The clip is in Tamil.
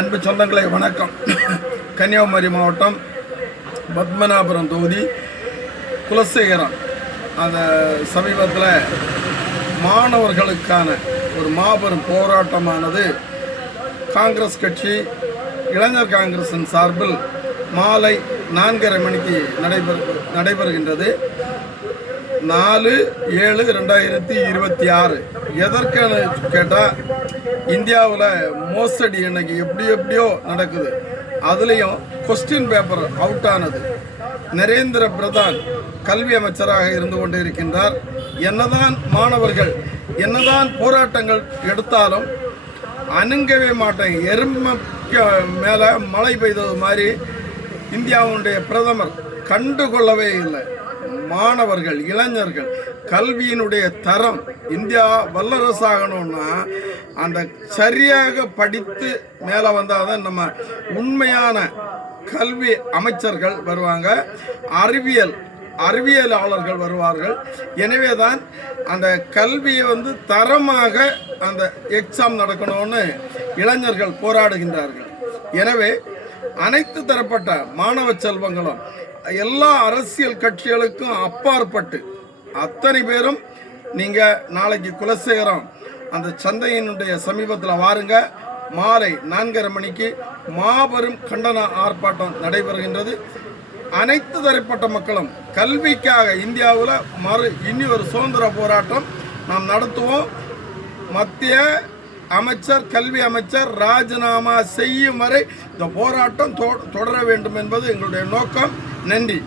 அன்பு சொந்தங்களை வணக்கம். கன்னியாகுமரி மாவட்டம் பத்மநாபுரம் தொகுதி குலசேகரம் அந்த சமீபத்தில் மாணவர்களுக்கான ஒரு மாபெரும் போராட்டமானது காங்கிரஸ் கட்சி இளைஞர் காங்கிரஸின் சார்பில் மாலை 4:30 மணிக்கு நடைபெறுகின்றது. 4/7/2026 எதற்கான கேட்டால், இந்தியாவில் மோசடி இன்னைக்கு எப்படியோ நடக்குது. அதுலேயும் கொஸ்டின் பேப்பர் அவுட் ஆனது. நரேந்திர பிரதான் கல்வி அமைச்சராக இருந்து கொண்டு இருக்கின்றார். என்னதான் மாணவர்கள் என்னதான் போராட்டங்கள் எடுத்தாலும் அணுங்கவே மாட்டேன். எருமைக்கு மேலே மழை பெய்தது மாதிரி இந்தியாவுடைய பிரதமர் கண்டுகொள்ளவே இல்லை. மாணவர்கள் இளைஞர்கள் கல்வியினுடைய தரம், இந்தியா வல்லரசாகணும்னா அந்த சரியாக படித்து மேலே வந்தால் தான் நம்ம உண்மையான கல்வி அமைச்சர்கள் வருவாங்க, அறிவியலாளர்கள் வருவார்கள். எனவே தான் அந்த கல்வியை தரமாக அந்த எக்ஸாம் நடக்கணும்னு இளைஞர்கள் போராடுகின்றார்கள். எனவே அனைத்து தரப்பட்ட மாணவ செல்வங்களும் எல்லா அரசியல் கட்சிகளுக்கும் அப்பாற்பட்டு அத்தனை பேரும் நீங்கள் நாளைக்கு குலசேகரம் அந்த சந்தையினுடைய சமீபத்தில் வாருங்க. மாலை 4:30 மணிக்கு மாபெரும் கண்டன ஆர்ப்பாட்டம் நடைபெறுகின்றது. அனைத்து தரப்பட்ட மக்களும் கல்விக்காக இந்தியாவில் இனி ஒரு சுதந்திர போராட்டம் நாம் நடத்துவோம். மத்திய அமைச்சர் கல்வி அமைச்சர் ராஜினாமா செய்யும் வரை இந்த போராட்டம் தொடர வேண்டும் என்பது எங்களுடைய நோக்கம். நன்றி.